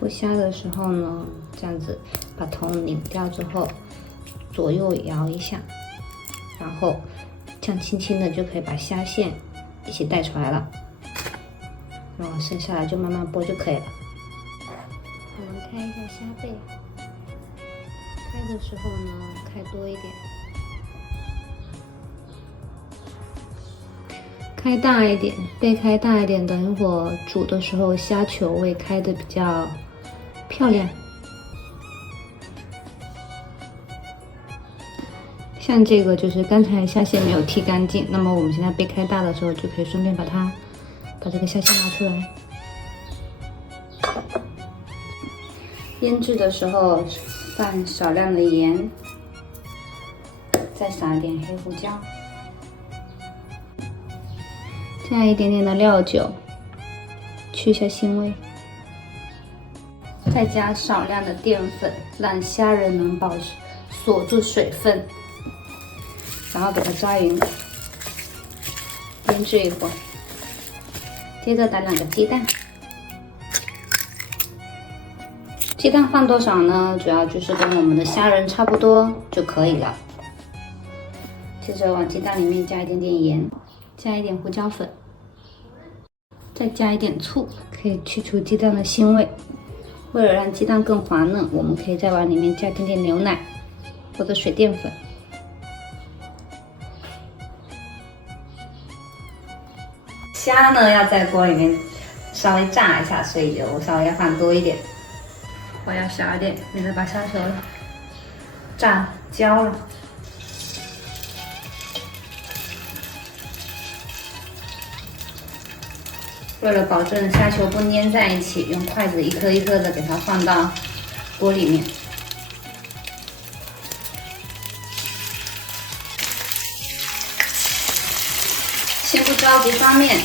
剥虾的时候呢，这样子把头拧掉之后，左右摇一下，然后这样轻轻的就可以把虾线一起带出来了。然后剩下来就慢慢剥就可以了。我们开一下虾背，开的时候呢，开多一点，开大一点，背开大一点，等一会儿煮的时候虾球会开的比较漂亮。像这个就是刚才虾线没有剔干净，那么我们现在背开大的时候就可以顺便把这个虾线拿出来。腌制的时候放少量的盐，再撒一点黑胡椒，加一点点的料酒，去一下腥味，再加少量的淀粉，让虾仁能锁住水分，然后给它抓匀，腌制一会儿。接着打2个鸡蛋，鸡蛋放多少呢？主要就是跟我们的虾仁差不多就可以了。接着往鸡蛋里面加一点点盐，加一点胡椒粉，再加一点醋，可以去除鸡蛋的腥味。为了让鸡蛋更滑嫩，我们可以再往里面加一点点牛奶或者水淀粉。虾呢要在锅里面稍微炸一下，所以油稍微要放多一点，火要小一点，免得把虾球炸焦了。为了保证虾球不粘在一起，用筷子一颗一颗的给它放到锅里面。先不着急翻面，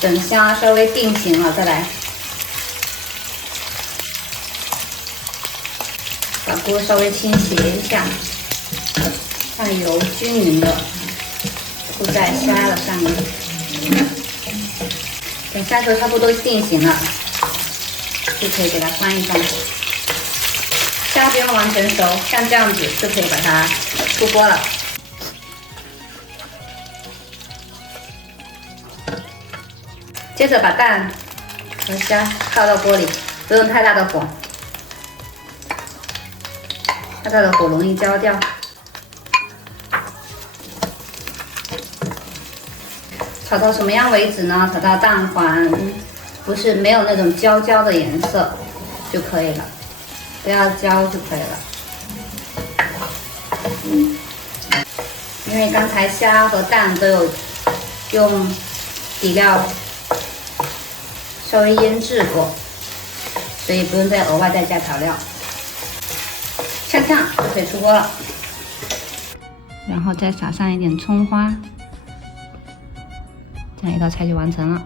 等虾稍微定型了再来。把锅稍微倾斜一下，让油均匀的铺在虾的上面。等虾球差不多定型了，就可以给它翻一翻。虾不用完全熟，像这样子就可以把它出锅了。接着把蛋和虾倒到锅里，不用太大的火，太大的火容易焦掉。炒到什么样为止呢？炒到蛋黄没有那种焦的颜色就可以了，不要焦就可以了。因为刚才虾和蛋都有用底料稍微腌制过，所以不用再额外加调料，呛就可以出锅了。然后再撒上一点葱花，这样一道菜就完成了。